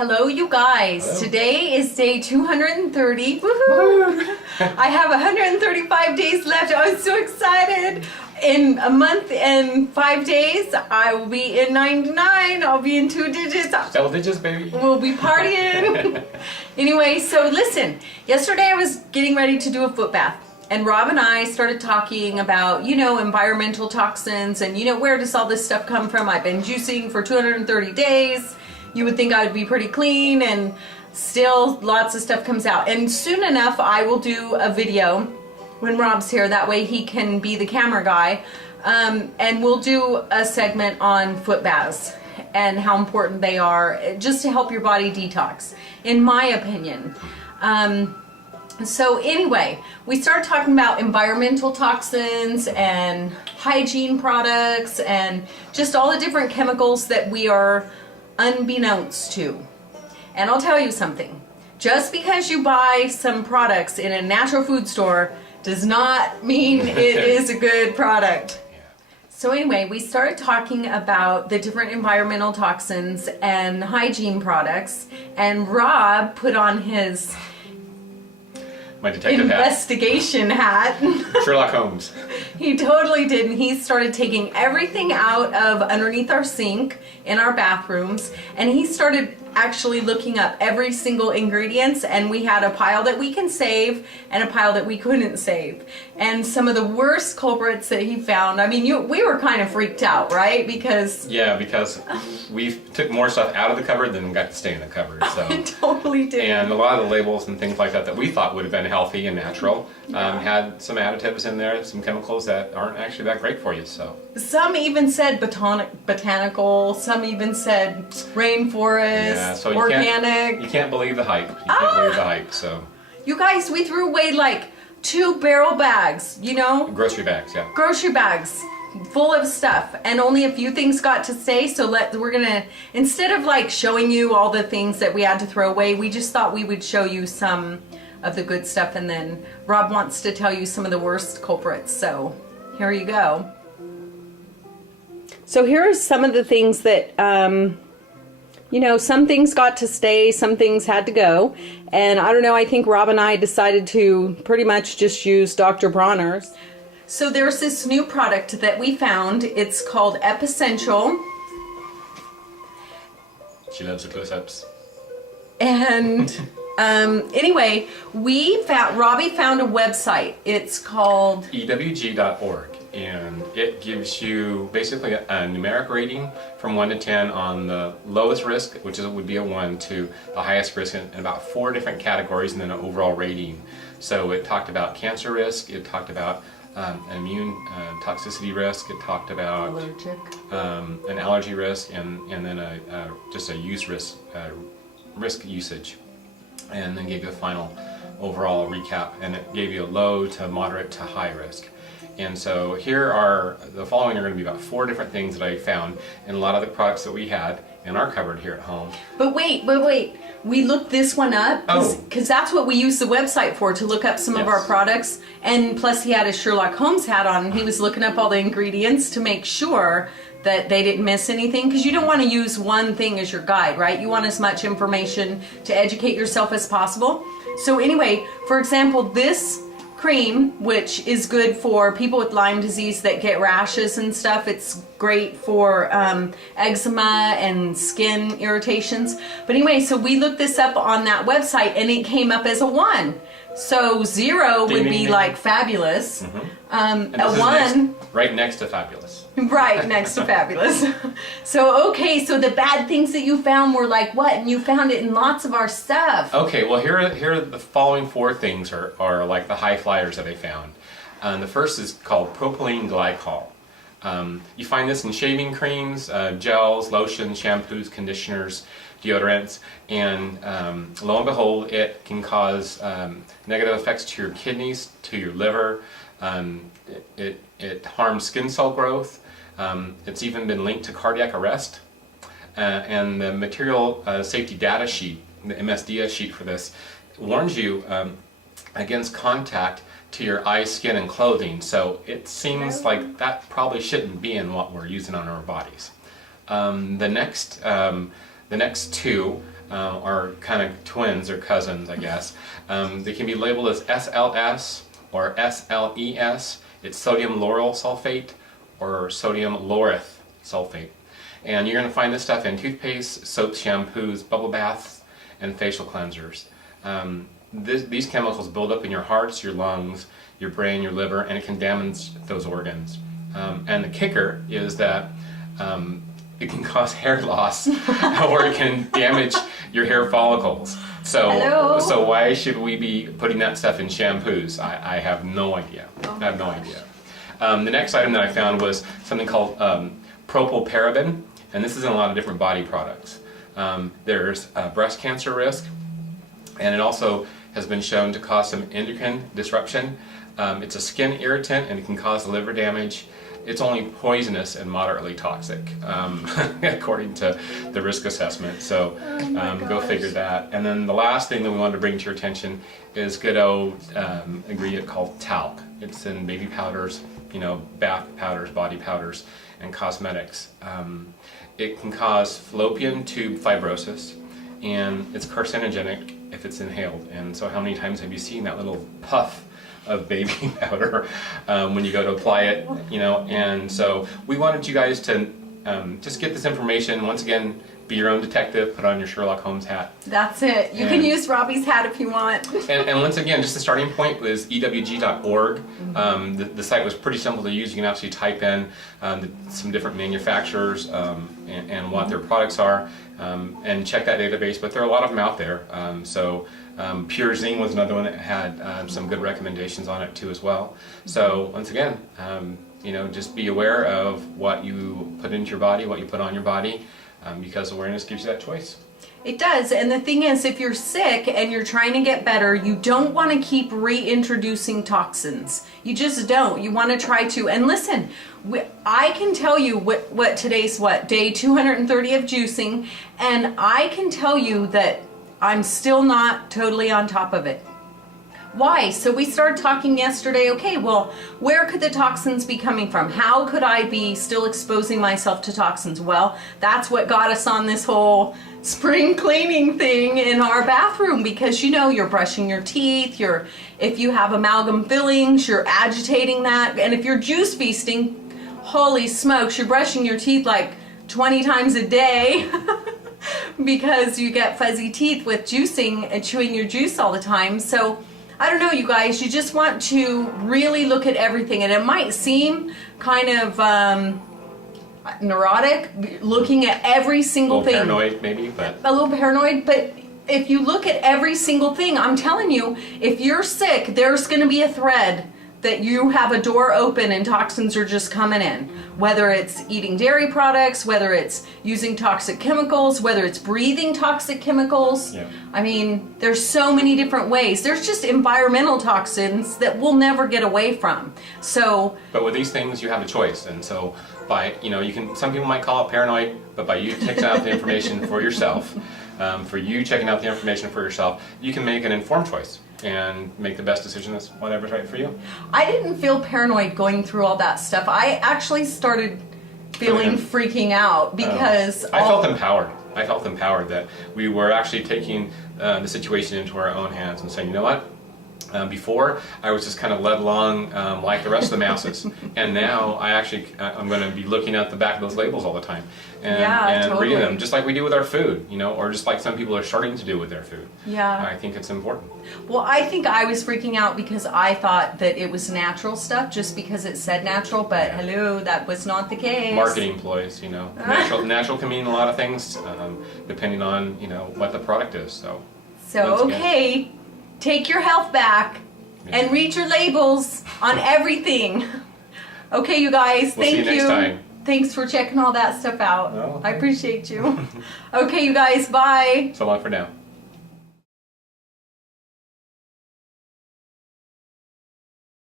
Hello, you guys. Hello. Today is day 230. Woohoo! I have 135 days left. I'm so excited. In a month and 5 days, I will be in 99. I'll be in 2 digits. Double digits, baby. We'll be partying. Anyway, so listen. Yesterday I was getting ready to do a foot bath. And Rob and I started talking about, environmental toxins and, where does all this stuff come from? I've been juicing for 230 days. You would think I would be pretty clean, and still lots of stuff comes out. And soon enough, I will do a video when Rob's here. That way he can be the camera guy. And we'll do a segment on foot baths and how important they are just to help your body detox, in my opinion. So anyway, we started talking about environmental toxins and hygiene products and just all the different chemicals that we are unbeknownst to. And I'll tell you something. Just because you buy some products in a natural food store does not mean it is a good product. So anyway, we started talking about the different environmental toxins and hygiene products, and Rob put on his My detective investigation hat. Sherlock Holmes. He totally did, and he started taking everything out of underneath our sink in our bathrooms, and he started actually looking up every single ingredients, and we had a pile that we can save and a pile that we couldn't save. And some of the worst culprits that he found, we were kind of freaked out, right? Because we took more stuff out of the cupboard than got to stay in the cupboard. So it totally did. And a lot of the labels and things like that we thought would have been healthy and natural had some additives in there, some chemicals that aren't actually that great for you. So some even said botanical, some even said rainforest, so organic. You can't believe the hype. You can't believe the hype. So you guys, we threw away like 2 barrel bags, grocery bags, yeah. Grocery bags full of stuff, and only a few things got to stay. So we're gonna, instead of like showing you all the things that we had to throw away, we just thought we would show you some of the good stuff, and then Rob wants to tell you some of the worst culprits. So here you go. So here are some of the things that some things got to stay, some things had to go. And I don't know, I think Rob and I decided to pretty much just use Dr. Bronner's. So there's this new product that we found. It's called Epessential. She loves the close-ups. And anyway, Robbie found a website. It's called ewg.org. And it gives you basically a numeric rating from 1 to 10 on the lowest risk, which would be a 1, to the highest risk, in about 4 different categories, and then an overall rating. So it talked about cancer risk, it talked about immune toxicity risk, it talked about an allergy risk, and then just a use risk usage, and then gave you a final overall recap, and it gave you a low to moderate to high risk. And so here are the following are going to be about 4 different things that I found in a lot of the products that we had in our cupboard here at home. But wait. We looked this one up because that's what we use the website for, to look up some of our products. And plus he had his Sherlock Holmes hat on, and he was looking up all the ingredients to make sure that they didn't miss anything, because you don't want to use one thing as your guide, right? You want as much information to educate yourself as possible. So anyway, for example, this cream, which is good for people with Lyme disease that get rashes and stuff. It's great for eczema and skin irritations. But anyway, so we looked this up on that website, and it came up as a 1. So 0 would be like fabulous. And a 1 right next to fabulous. Right next to fabulous. So the bad things that you found were like what? And you found it in lots of our stuff. Okay, well here are the following 4 things are like the high flyers that I found. The first is called propylene glycol. You find this in shaving creams, gels, lotions, shampoos, conditioners, deodorants, and lo and behold, it can cause negative effects to your kidneys, to your liver. It harms skin cell growth. It's even been linked to cardiac arrest. And the material safety data sheet, the MSDS sheet for this, warns you against contact to your eyes, skin, and clothing. So it seems like that probably shouldn't be in what we're using on our bodies. The next 2 are kind of twins or cousins, I guess. They can be labeled as SLS or SLES. It's sodium lauryl sulfate or sodium laureth sulfate. And you're going to find this stuff in toothpaste, soaps, shampoos, bubble baths, and facial cleansers. These chemicals build up in your hearts, your lungs, your brain, your liver, and it can damage those organs. And the kicker is that it can cause hair loss or it can damage your hair follicles. So why should we be putting that stuff in shampoos? I have no idea. I have no idea. The next item that I found was something called propylparaben, and this is in a lot of different body products. There's breast cancer risk, and it also has been shown to cause some endocrine disruption. It's a skin irritant and it can cause liver damage. It's only poisonous and moderately toxic, according to the risk assessment. So go figure that. And then the last thing that we wanted to bring to your attention is good old ingredient called talc. It's in baby powders, bath powders, body powders, and cosmetics. It can cause fallopian tube fibrosis, and it's carcinogenic if it's inhaled. And so how many times have you seen that little puff of baby powder when you go to apply it, and so we wanted you guys to just get this information. Once again, be your own detective, put on your Sherlock Holmes hat. That's it. You can use Robbie's hat if you want. And once again, just the starting point was ewg.org. The site was pretty simple to use. You can actually type in some different manufacturers and what their products are, and check that database, but there are a lot of them out there. Pure Zing was another one that had some good recommendations on it too as well. So once again, just be aware of what you put into your body, what you put on your body, because awareness gives you that choice. It does, and the thing is, if you're sick and you're trying to get better, you don't want to keep reintroducing toxins. You just don't. You want to try to, and listen, I can tell you what today's day 230 of juicing, and I can tell you that I'm still not totally on top of it. Why? So we started talking yesterday, okay, well, where could the toxins be coming from? How could I be still exposing myself to toxins? Well, that's what got us on this whole spring cleaning thing in our bathroom, because you're brushing your teeth, if you have amalgam fillings, you're agitating that, and if you're juice feasting, holy smokes, you're brushing your teeth like 20 times a day. Because you get fuzzy teeth with juicing and chewing your juice all the time. So I don't know, you guys, you just want to really look at everything, and it might seem kind of neurotic looking at every single thing. Paranoid maybe, but a little paranoid, but if you look at every single thing, I'm telling you, if you're sick, there's going to be a thread that you have a door open and toxins are just coming in. Whether it's eating dairy products, whether it's using toxic chemicals, whether it's breathing toxic chemicals. Yeah. I mean, there's so many different ways. There's just environmental toxins that we'll never get away from. So, but with these things, you have a choice, and so by you can. Some people might call it paranoid, but by you checking out the information for yourself, you can make an informed choice and make the best decision that's whatever's right for you. I didn't feel paranoid going through all that stuff. I actually started feeling freaking out because I felt empowered. I felt empowered that we were actually taking the situation into our own hands and saying, you know what? Before, I was just kind of led along like the rest of the masses, and now I'm going to be looking at the back of those labels all the time and totally. reading them, just like we do with our food, or just like some people are starting to do with their food. Yeah. I think it's important. Well, I think I was freaking out because I thought that it was natural stuff just because it said natural, but hello, that was not the case. Marketing ploys, natural can mean a lot of things depending on what the product is. So okay. Take your health back and read your labels on everything. Okay, you guys, we'll thank see you next time. Thanks for checking all that stuff out. Oh, okay. I appreciate you. Okay, you guys, bye. So long for now.